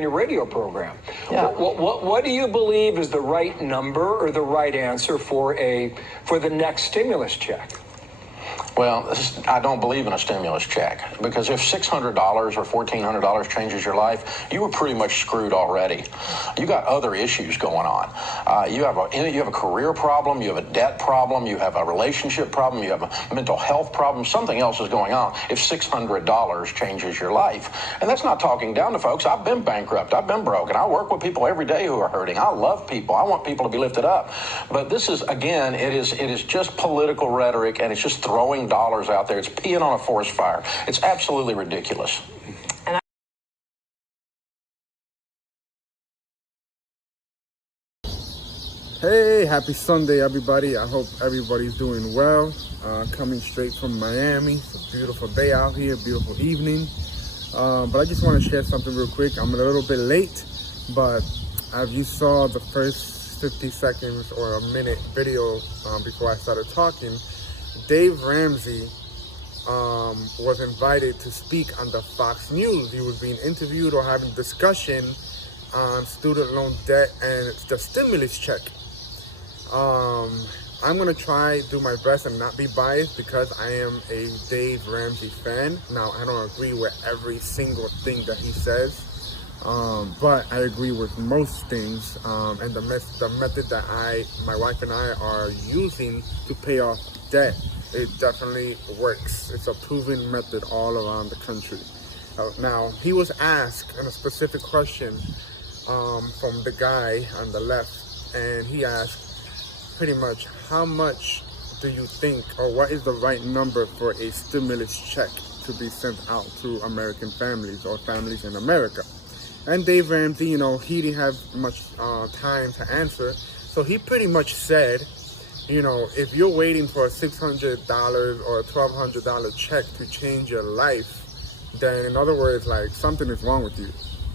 your radio program. Yeah. What do you believe is the right number or the right answer for the next stimulus check? Well, I don't believe in a stimulus check, because if $600 or $1,400 changes your life, you were pretty much screwed already. You got other issues going on. You have a career problem, you have a debt problem, you have a relationship problem, you have a mental health problem. Something else is going on if $600 changes your life. And that's not talking down to folks. I've been bankrupt. I've been broke. And I work with people every day who are hurting. I love people. I want people to be lifted up. But this is, again, it is just political rhetoric, and it's just throwing dollars out there. It's peeing on a forest fire. It's absolutely ridiculous. Hey, happy Sunday, everybody. I hope everybody's doing well. Coming straight from Miami. It's a beautiful day out here, beautiful evening. But I just want to share something real quick. I'm a little bit late, but as you saw the first 50 seconds or a minute video before I started talking, Dave Ramsey was invited to speak on the Fox News. He was being interviewed or having discussion on student loan debt and the stimulus check. I'm going to try do my best and not be biased, because I am a Dave Ramsey fan. Now, I don't agree with every single thing that he says, but I agree with most things, and the method that my wife and I are using to pay off debt, it definitely works. It's a proven method all around the country. Now, he was asked a specific question from the guy on the left, and he asked pretty much, how much do you think, or what is the right number for a stimulus check to be sent out to American families or families in America? And Dave Ramsey, he didn't have much time to answer, so he pretty much said, if you're waiting for a $600 or a $1,200 check to change your life, then in other words, like, something is wrong with you.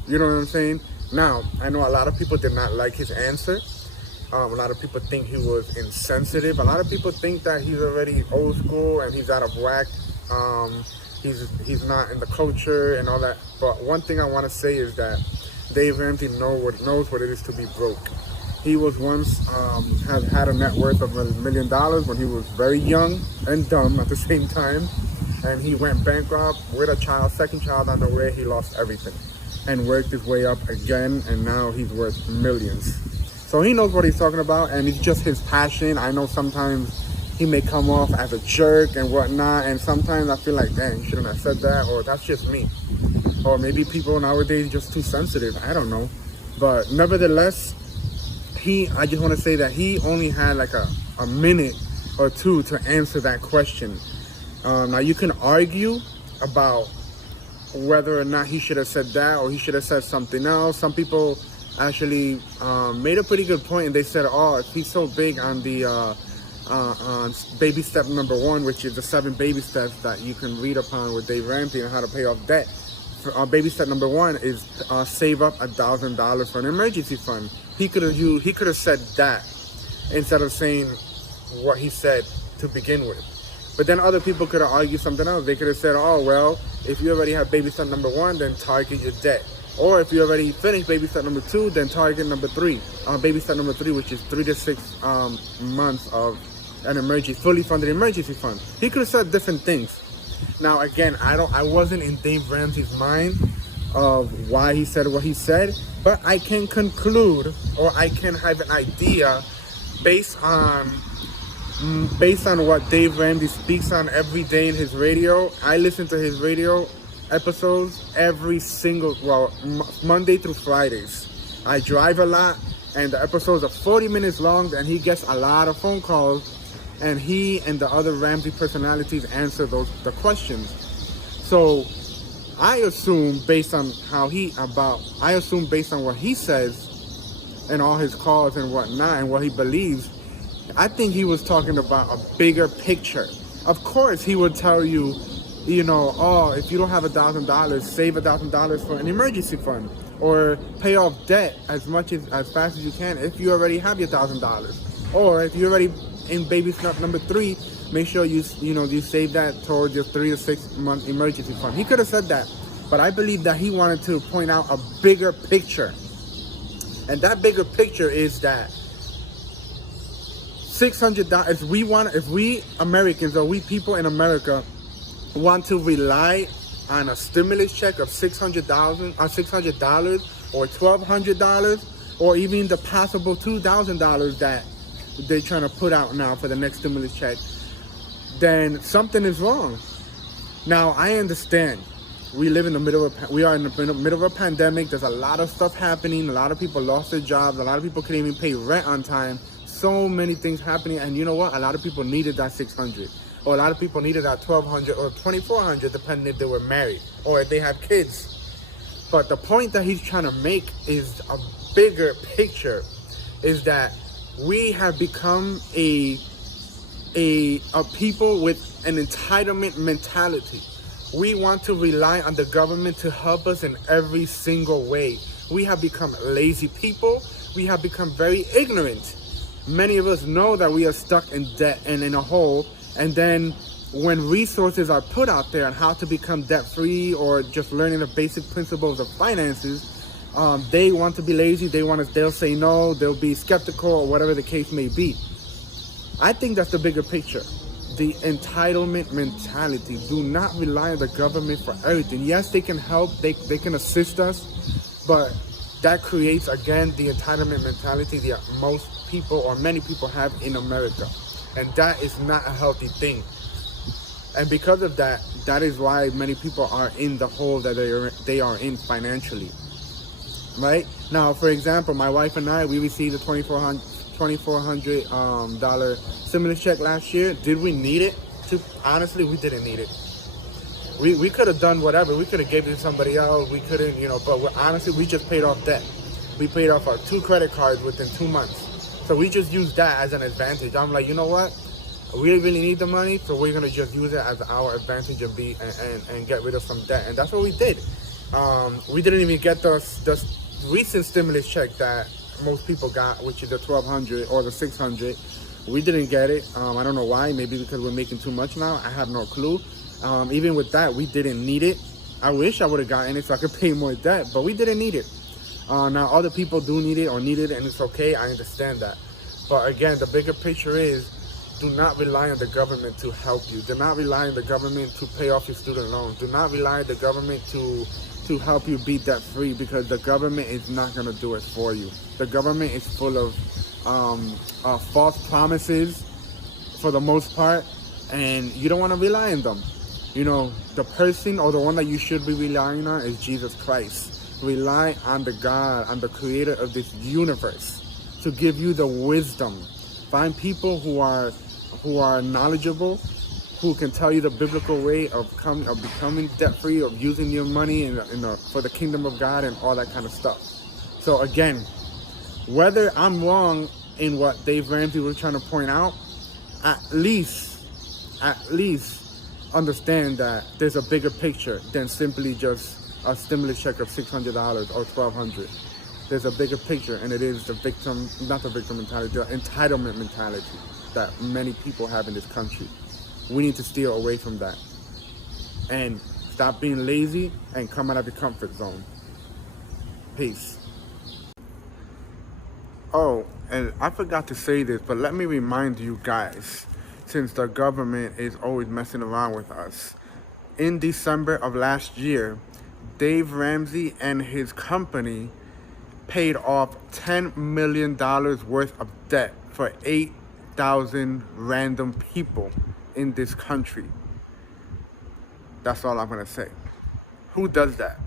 You know what I'm saying? Now, I know a lot of people did not like his answer. A lot of people think he was insensitive. A lot of people think that he's already old school and he's out of whack. He's not in the culture and all that. But one thing I want to say is that Dave Ramsey knows what it is to be broke. He was once had a net worth of $1 million when he was very young and dumb at the same time, and he went bankrupt with a child, second child on the way. He lost everything and worked his way up again, and now he's worth millions. So he knows what he's talking about, and it's just his passion. I know sometimes he may come off as a jerk and whatnot, and sometimes I feel like, dang, you shouldn't have said that, or that's just me. Or maybe people nowadays are just too sensitive. I don't know. But nevertheless, I just want to say that he only had like a minute or two to answer that question. Now, you can argue about whether or not he should have said that or he should have said something else. Some people actually made a pretty good point, and they said, if he's so big on the on baby step number 1, which is the 7 baby steps that you can read upon with Dave Ramsey on how to pay off debt. Baby step number 1 is save up $1,000 for an emergency fund. He could have said that instead of saying what he said to begin with. But then other people could have argued something else. They could have said, well, if you already have baby step number 1, then target your debt. Or if you already finished baby step number 2, then target number 3. Baby step number 3, which is 3 to 6 months of an fully funded emergency fund. He could have said different things. Now, again, I wasn't in Dave Ramsey's mind of why he said what he said, but I can conclude, or I can have an idea based on what Dave Ramsey speaks on every day in his radio. I listen to his radio episodes every single, Monday through Fridays. I drive a lot, and the episodes are 40 minutes long, and he gets a lot of phone calls, and he and the other Ramsey personalities answer the questions. So I assume based on what he says and all his calls and whatnot and what he believes, I think he was talking about a bigger picture. Of course, he would tell you, if you don't have $1,000, save $1,000 for an emergency fund, or pay off debt as fast as you can if you already have your $1,000, or if you're already in baby step number 3, make sure you save that towards your 3 to 6 month emergency fund. He could have said that, But I believe that he wanted to point out a bigger picture. And that bigger picture is that $600, if we Americans, or we people in America want to rely on a stimulus check of $600 or $1,200, or even the possible $2,000 that they're trying to put out now for the next stimulus check, then something is wrong. Now, I understand we are in the middle of a pandemic. There's a lot of stuff happening. A lot of people lost their jobs. A lot of people couldn't even pay rent on time. So many things happening. And you know what? A lot of people needed that $600, or a lot of people needed that $1,200 or $2,400, depending if they were married or if they have kids. But the point that he's trying to make is a bigger picture, is that we have become a people with an entitlement mentality. We want to rely on the government to help us in every single way. We have become lazy people. We have become very ignorant. Many of us know that we are stuck in debt and in a hole. And then when resources are put out there on how to become debt-free, or just learning the basic principles of finances, they want to be lazy. They'll say no. They'll be skeptical, or whatever the case may be. I think that's the bigger picture. The entitlement mentality. Do not rely on the government for everything. Yes, they can help. They can assist us, but that creates, again, the entitlement mentality that most people, or many people, have in America, and that is not a healthy thing. And because of that, that is why many people are in the hole that they are in financially. Right now, for example, my wife and I, we received a $2,400 stimulus check last year. Did we need it? Honestly, we didn't need it. We could have done whatever. We could have gave it to somebody else. We couldn't, but honestly, we just paid off debt. We paid off our 2 credit cards within 2 months. So we just used that as an advantage. I'm like, you know what? We really need the money, so we're gonna just use it as our advantage and get rid of some debt. And that's what we did. We didn't even get the recent stimulus check that most people got, which is the $1,200 or the $600. We didn't get it. I don't know why. Maybe because we're making too much now. I have no clue. Even with that, we didn't need it. I wish I would have gotten it so I could pay more debt, but we didn't need it. Now other people do need it or need it, and it's okay. I understand that. But again, the bigger picture is, do not rely on the government to help you. Do not rely on the government to pay off your student loans. Do not rely on the government to help you be debt free, because the government is not going to do it for you. The government is full of false promises for the most part, and you don't want to rely on them. The person, or the one that you should be relying on, is Jesus Christ. Rely on the God, on the creator of this universe, to give you the wisdom. Find people who are knowledgeable, who can tell you the biblical way of becoming debt-free, of using your money for the kingdom of God and all that kind of stuff. So again, whether I'm wrong in what Dave Ramsey was trying to point out, at least understand that there's a bigger picture than simply just a stimulus check of $600 or $1,200. There's a bigger picture, and it is the entitlement mentality that many people have in this country. We need to steer away from that and stop being lazy and come out of your comfort zone. Peace. Oh, and I forgot to say this, but let me remind you guys, since the government is always messing around with us. In December of last year, Dave Ramsey and his company paid off $10 million worth of debt for 8,000 random people in this country. That's all I'm gonna say. Who does that?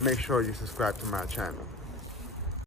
Make sure you subscribe to my channel.